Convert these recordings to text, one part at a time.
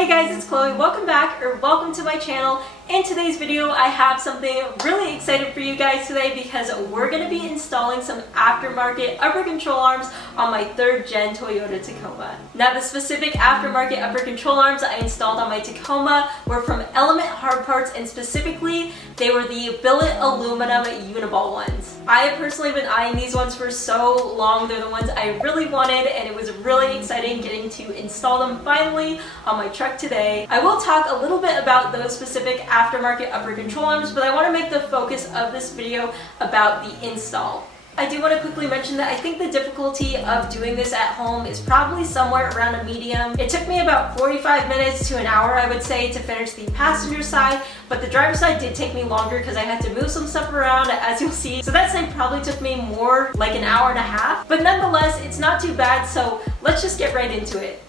Hey guys, it's Chloe. Welcome back, or welcome to my channel. In today's video, I have something really excited for you guys today because we're going to be installing some aftermarket upper control arms on my 3rd gen Toyota Tacoma. Now, the specific aftermarket upper control arms I installed on my Tacoma were from Element Hard Parts, and specifically, they were the Billet aluminum Uniball ones. I have personally been eyeing these ones for so long. They're the ones I really wanted, and it was really exciting getting to install them finally on my truck today. I will talk a little bit about those specific aftermarket upper control arms, but I want to make the focus of this video about the install. I do want to quickly mention that I think the difficulty of doing this at home is probably somewhere around a medium. It took me about 45 minutes to an hour, I would say, to finish the passenger side, but the driver's side did take me longer because I had to move some stuff around, as you'll see. So that side probably took me more like an hour and a half, but nonetheless, it's not too bad, so let's just get right into it.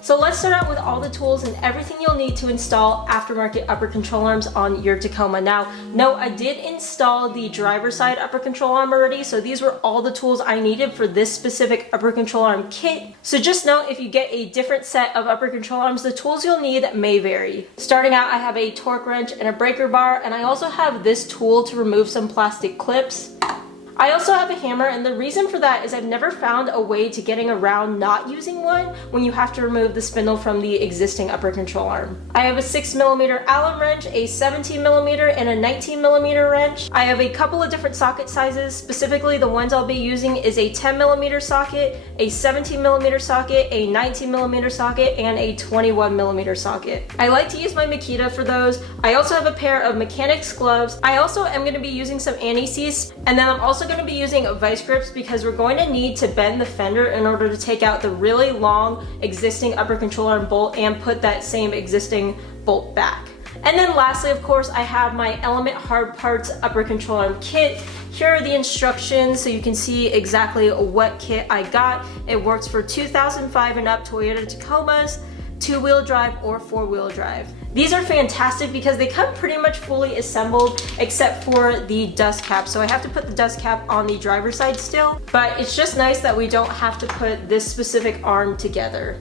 So let's start out with all the tools and everything you'll need to install aftermarket upper control arms on your Tacoma. Now, no, I did install the driver's side upper control arm already, so these were all the tools I needed for this specific upper control arm kit. So just know if you get a different set of upper control arms, the tools you'll need may vary. Starting out, I have a torque wrench and a breaker bar, and I also have this tool to remove some plastic clips. I also have a hammer, and the reason for that is I've never found a way to getting around not using one when you have to remove the spindle from the existing upper control arm. I have a 6mm Allen wrench, a 17mm, and a 19mm wrench. I have a couple of different socket sizes. Specifically, the ones I'll be using is a 10mm socket, a 17mm socket, a 19mm socket, and a 21mm socket. I like to use my Makita for those. I also have a pair of mechanics gloves. I also am going to be using some anti-seize, and then I'm also going to be using vice grips because we're going to need to bend the fender in order to take out the really long existing upper control arm bolt and put that same existing bolt back. And then lastly, of course, I have my Element Hard Parts upper control arm kit. Here are the instructions so you can see exactly what kit I got. It works for 2005 and up Toyota Tacomas, 2-wheel drive or 4-wheel drive. These are fantastic because they come pretty much fully assembled except for the dust cap. So I have to put the dust cap on the driver's side still, but it's just nice that we don't have to put this specific arm together.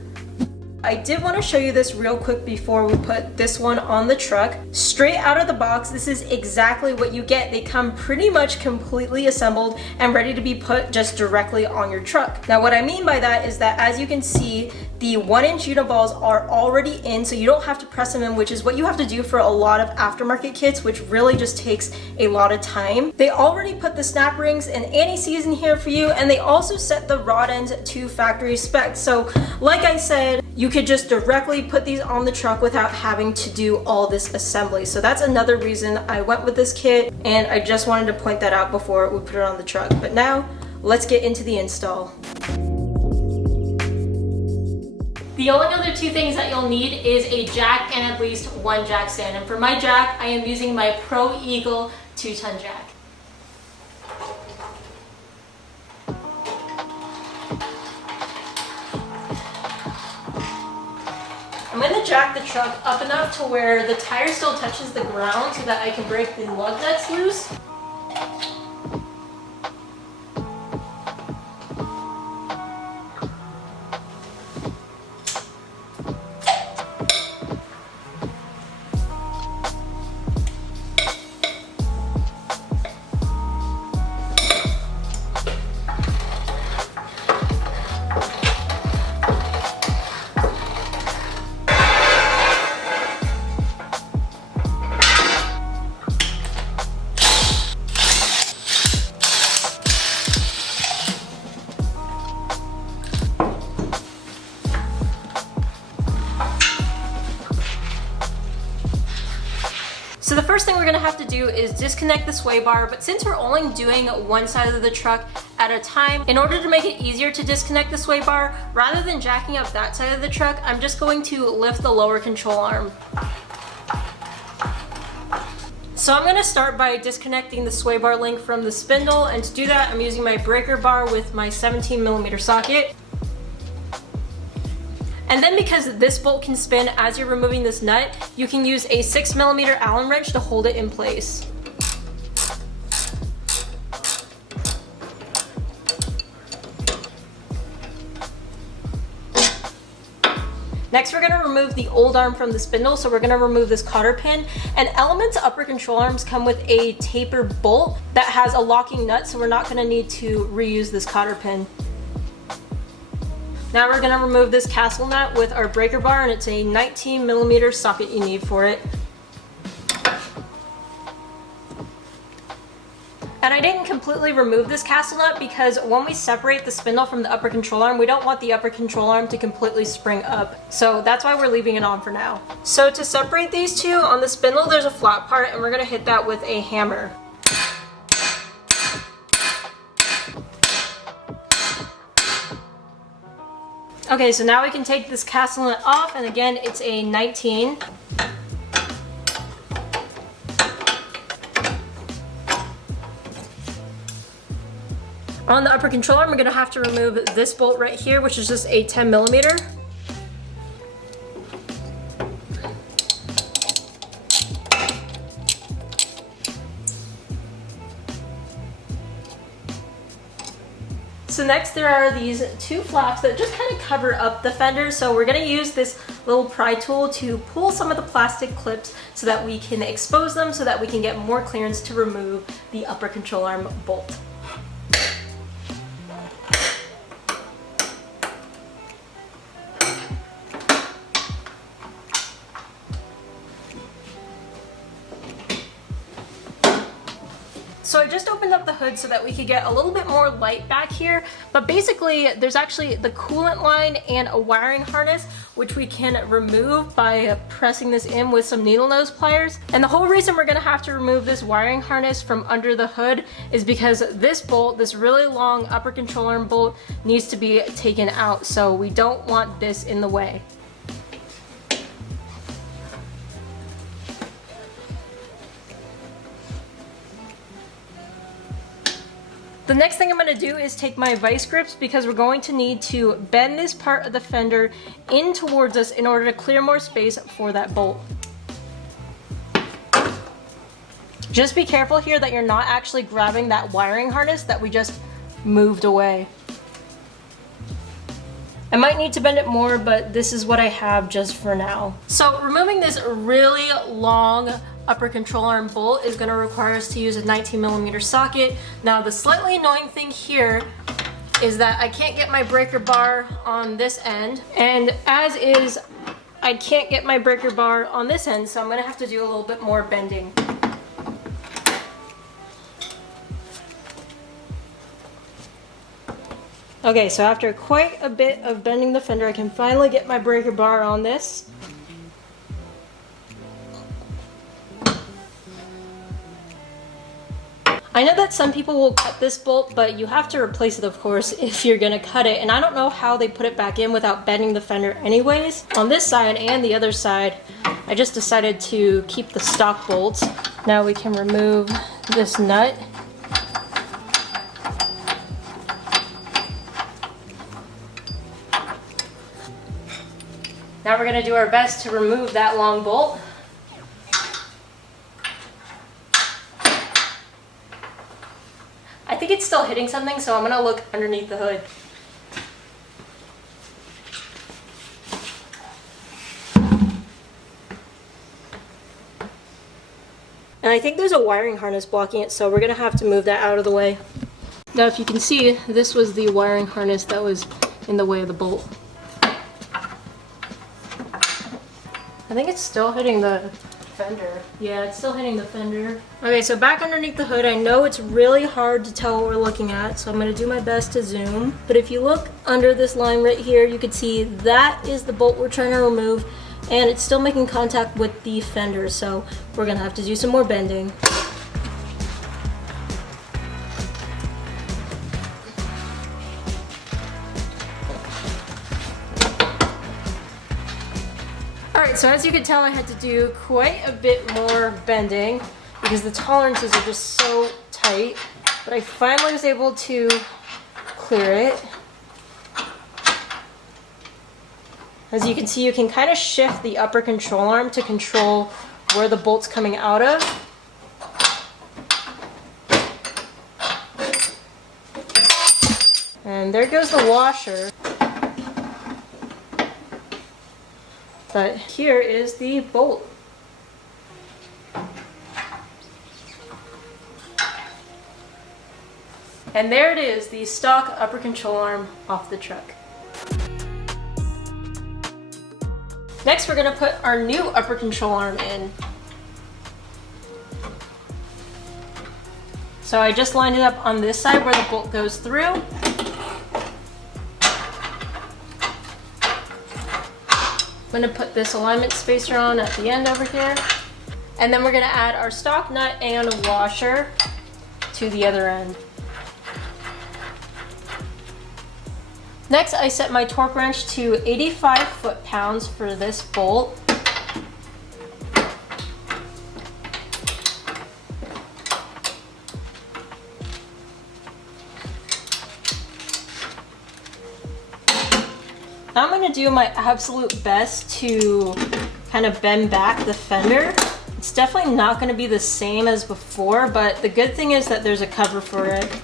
I did want to show you this real quick before we put this one on the truck. Straight out of the box, this is exactly what you get. They come pretty much completely assembled and ready to be put just directly on your truck. Now, what I mean by that is that, as you can see, the 1-inch Uniballs are already in, so you don't have to press them in, which is what you have to do for a lot of aftermarket kits, which really just takes a lot of time. They already put the snap rings and anti-seize in here for you, and they also set the rod ends to factory specs. So like I said, you could just directly put these on the truck without having to do all this assembly. So that's another reason I went with this kit, and I just wanted to point that out before we put it on the truck. But now, let's get into the install. The only other two things that you'll need is a jack and at least one jack stand. And for my jack, I am using my Pro Eagle 2-ton jack. I'm going to jack the truck up enough to where the tire still touches the ground so that I can break the lug nuts loose. So the first thing we're going to have to do is disconnect the sway bar, but since we're only doing one side of the truck at a time, in order to make it easier to disconnect the sway bar, rather than jacking up that side of the truck, I'm just going to lift the lower control arm. So I'm going to start by disconnecting the sway bar link from the spindle, and to do that I'm using my breaker bar with my 17mm socket. And then because this bolt can spin as you're removing this nut, you can use a 6mm Allen wrench to hold it in place. Next, we're gonna remove the old arm from the spindle. So we're gonna remove this cotter pin. And Element's upper control arms come with a taper bolt that has a locking nut, so we're not gonna need to reuse this cotter pin. Now we're gonna remove this castle nut with our breaker bar, and it's a 19mm socket you need for it. And I didn't completely remove this castle nut because when we separate the spindle from the upper control arm, we don't want the upper control arm to completely spring up. So that's why we're leaving it on for now. So to separate these two, on the spindle there's a flat part, and we're gonna hit that with a hammer. Okay, so now we can take this castle nut off, and again, it's a 19. On the upper control arm, we're gonna have to remove this bolt right here, which is just a 10mm. So next there are these two flaps that just kind of cover up the fender. So we're gonna use this little pry tool to pull some of the plastic clips so that we can expose them so that we can get more clearance to remove the upper control arm bolt. So I just opened up the hood so that we could get a little bit more light back here, but basically there's actually the coolant line and a wiring harness which we can remove by pressing this in with some needle nose pliers. And the whole reason we're gonna have to remove this wiring harness from under the hood is because this bolt, this really long upper control arm bolt, needs to be taken out, so we don't want this in the way. The next thing I'm going to do is take my vice grips because we're going to need to bend this part of the fender in towards us in order to clear more space for that bolt. Just be careful here that you're not actually grabbing that wiring harness that we just moved away. I might need to bend it more, but this is what I have just for now. So removing this really long upper control arm bolt is going to require us to use a 19mm socket. Now the slightly annoying thing here is that I can't get my breaker bar on this end, and as is I can't get my breaker bar on this end, so I'm going to have to do a little bit more bending. Okay, so after quite a bit of bending the fender, I can finally get my breaker bar on this. I know that some people will cut this bolt, but you have to replace it, of course, if you're gonna cut it. And I don't know how they put it back in without bending the fender anyways. On this side and the other side, I just decided to keep the stock bolts. Now we can remove this nut. Now we're gonna do our best to remove that long bolt. I think it's still hitting something, so I'm gonna look underneath the hood. And I think there's a wiring harness blocking it, so we're gonna have to move that out of the way. Now if you can see, this was the wiring harness that was in the way of the bolt. I think it's still hitting the fender. Yeah, it's still hitting the fender. Okay, so back underneath the hood, I know it's really hard to tell what we're looking at, so I'm gonna do my best to zoom. But if you look under this line right here, you can see that is the bolt we're trying to remove, and it's still making contact with the fender, so we're gonna have to do some more bending. Alright, so as you can tell, I had to do quite a bit more bending because the tolerances are just so tight, but I finally was able to clear it. As you can see, you can kind of shift the upper control arm to control where the bolt's coming out of. And there goes the washer. But here is the bolt. And there it is, the stock upper control arm off the truck. Next, we're gonna put our new upper control arm in. So I just lined it up on this side where the bolt goes through. I'm gonna put this alignment spacer on at the end over here. And then we're gonna add our stock nut and washer to the other end. Next, I set my torque wrench to 85 foot-pounds for this bolt. Now I'm going to do my absolute best to kind of bend back the fender. It's definitely not going to be the same as before, but the good thing is that there's a cover for it.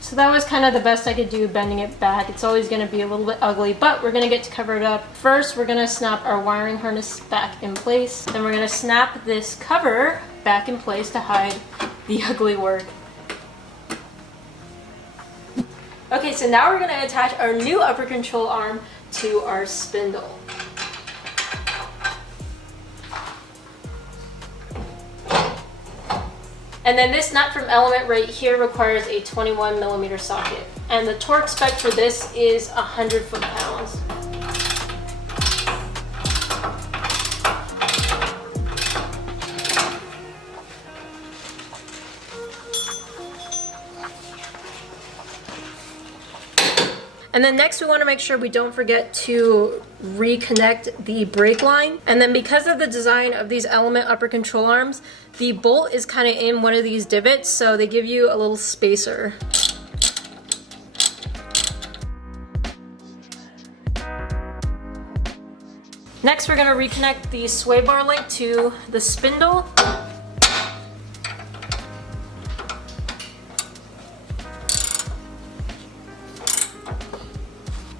So that was kind of the best I could do, bending it back. It's always going to be a little bit ugly, but we're going to get to cover it up. First, we're going to snap our wiring harness back in place. Then we're going to snap this cover back in place to hide the ugly work. Okay, so now we're going to attach our new upper control arm to our spindle. And then this nut from Element right here requires a 21mm socket. And the torque spec for this is 100 foot-pounds. And then next we want to make sure we don't forget to reconnect the brake line. And then because of the design of these Element upper control arms, the bolt is kind of in one of these divots, so they give you a little spacer. Next we're going to reconnect the sway bar link to the spindle.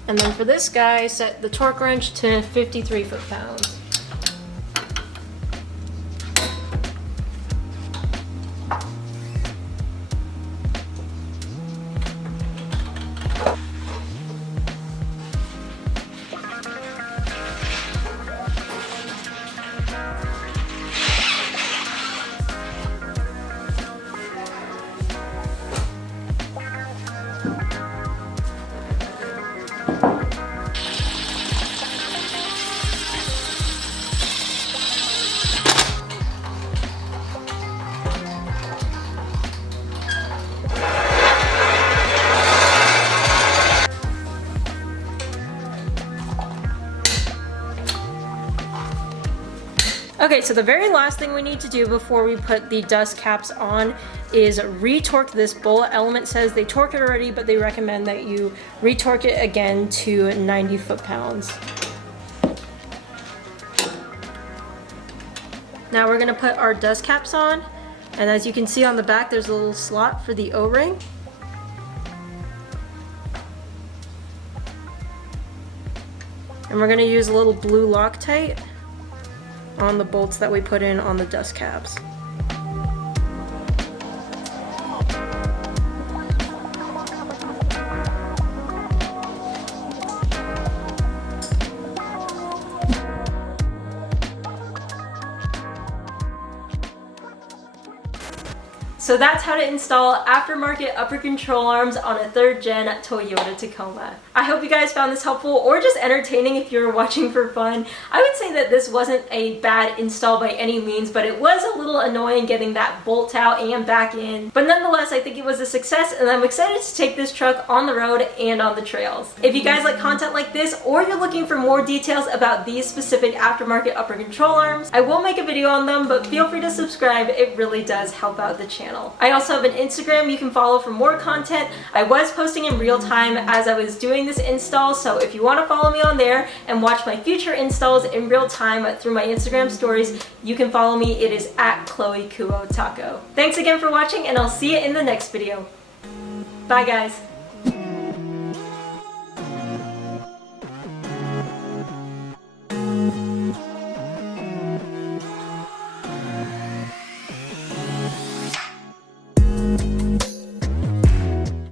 And then for this guy, set the torque wrench to 53 foot-pounds. Okay, so the very last thing we need to do before we put the dust caps on is retorque this bolt. Element says they torque it already, but they recommend that you retorque it again to 90 foot-pounds. Now we're gonna put our dust caps on, and as you can see on the back, there's a little slot for the O-ring. And we're gonna use a little blue Loctite on the bolts that we put in on the dust caps. So that's how to install aftermarket upper control arms on a 3rd gen Toyota Tacoma. I hope you guys found this helpful or just entertaining if you're watching for fun. I would say that this wasn't a bad install by any means, but it was a little annoying getting that bolt out and back in. But nonetheless, I think it was a success, and I'm excited to take this truck on the road and on the trails. If you guys like content like this, or you're looking for more details about these specific aftermarket upper control arms, I will make a video on them, but feel free to subscribe. It really does help out the channel. I also have an Instagram you can follow for more content. I was posting in real time as I was doing this install, so if you want to follow me on there and watch my future installs in real time through my Instagram stories, you can follow me. It is at Chloe Kuo Taco. Thanks again for watching, and I'll see you in the next video. Bye guys.